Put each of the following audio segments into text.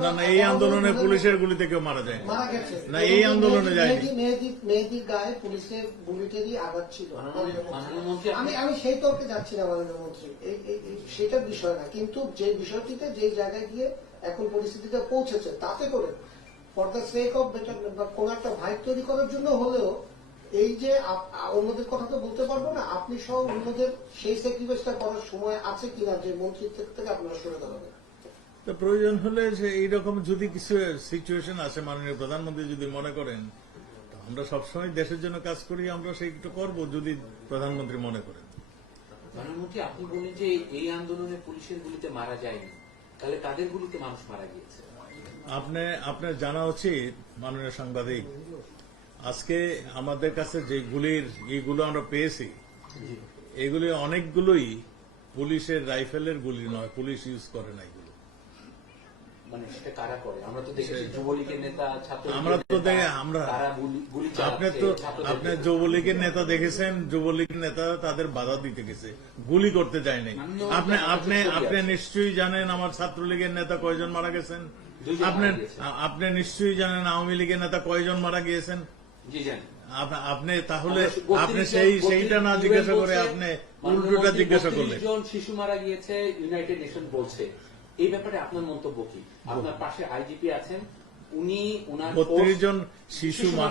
না না এই আন্দোলনে পুলিশের গুলিতে কেউ মারা যায় মারা গেছে। না এই আন্দোলনে যায়নি। মেহেদি মেহেদির গায়ে পুলিশের বুলেটেরই আঘাত ছিল। আমি আমি সেই তর্কে যাচ্ছি না মাননীয় মন্ত্রী। সেটার বিষয় না। কিন্তু যে বিষয়টিতে যে জায়গায় গিয়ে এখন পরিস্থিতিতে পৌঁছেছে তাতে করে for the sake of better বা কোন একটা ভাইব তৈরি করার জন্য হলেও এই যে অন্যদের কথা তো বলতে পারব না আপনি সহ অন্যদের সেই স্যাক্রিফাইসটা করার সময় আছে কিনা যে মন্ত্রিত্বের থেকে আপনারা সরে দাঁড়াবেন তো প্রয়োজন হলে যে এইরকম যদি কিছু সিচুয়েশন আসে মাননীয় প্রধানমন্ত্রী যদি মনে করেন আমরা সবসময় দেশের জন্য কাজ করি আমরা সেইটা করব যদি প্রধানমন্ত্রী মনে করেন। মাননীয় মন্ত্রী আপনি বললেন যে এই আন্দোলনে পুলিশের গুলিতে মারা যায়নি। তাহলে কাদের গুলিতে মানুষ মারা গিয়েছে? আপনি আপনার জানা উচিত মাননীয় সাংবাদিক আজকে আমাদের কাছে যে গুলির এইগুলো আমরা পেয়েছি এগুলি অনেকগুলোই পুলিশের রাইফেলের গুলি নয় পুলিশ ইউজ করে না মানে সেটা কারা করে? আমরা তো দেখেছি যুবলীগের নেতা ছাত্র আমরা তো দেখে আমরা তারা গুলি- গুলি আপনি তো আপনি যুবলীগের নেতা দেখেছেন? যুবলীগের নেতা তাদের বাধা দিতে গেছে। গুলি করতে যায় নাই আপনি আপনি আপনি নিশ্চয়ই জানেন আমার ছাত্রলীগের নেতা কয়জন মারা গেছেন? আপনি আপনি নিশ্চয়ই জানেন আওয়ামী লীগের নেতা কয়জন মারা গিয়েছেন? আপনি তাহলে আপনি সেই সেইটা না জিজ্ঞাসা করে আপনি উল্টোটা জিজ্ঞাসা 32 করলেন শিশু মারা গিয়েছে ইউনাইটেড নেশন বলছে। এই ব্যাপারে আপনার মন্তব্য কি? আপনার পাশে আইজিপি আছেন উনি বত্রিশ জন শিশু না,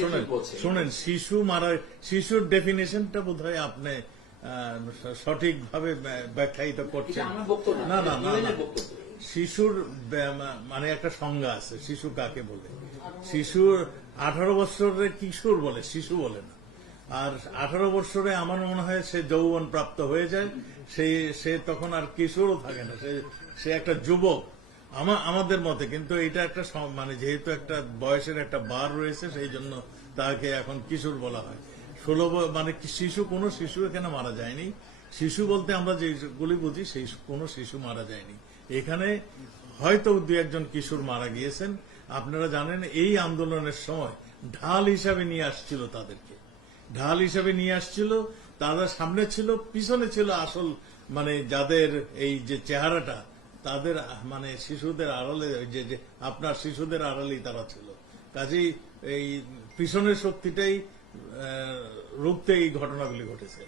শোনেন শোনেন শিশু মারা শিশুর ডেফিনেশনটা বোধ হয় আপনি সঠিকভাবে ব্যাখ্যায়িত করছেন। না না না শিশুর মানে একটা সংজ্ঞা আছে শিশু কাকে বলে? শিশুর আঠারো বছরের কিশোর বলে শিশু বলে না। আর আঠারো বছরে আমার মনে হয় সে যৌবন প্রাপ্ত হয়ে যায়। সে সে তখন আর কিশোরও থাকে না। সে সে একটা যুবক। আমা- আমাদের মতে, কিন্তু এটা একটা মানে যেহেতু একটা বয়সের একটা বার রয়েছে, সেই জন্য তাকে এখন কিশোর বলা হয়। ষোলো মানে শিশু, কোনো শিশু এখানে মারা যায়নি। শিশু বলতে আমরা যেগুলি বুঝি, সেই কোনো শিশু মারা যায়নি। এখানে হয়তো দু একজন কিশোর মারা গিয়েছেন। আপনারা জানেন, এই আন্দোলনের সময় ঢাল হিসাবে নিয়ে আসছিল তাদেরকে। ঢাল হিসেবে নিয়ে আসছিল তারা সামনে ছিল, পিছনে ছিল আসল মানে যাদের এই যে চেহারাটা, তাদের মানে শিশুদের আড়ালে যে আপনার শিশুদের আড়ালেই তারা ছিল। কাজেই এই পিছনের শক্তিটাই রুখতে এই ঘটনাগুলি ঘটেছে।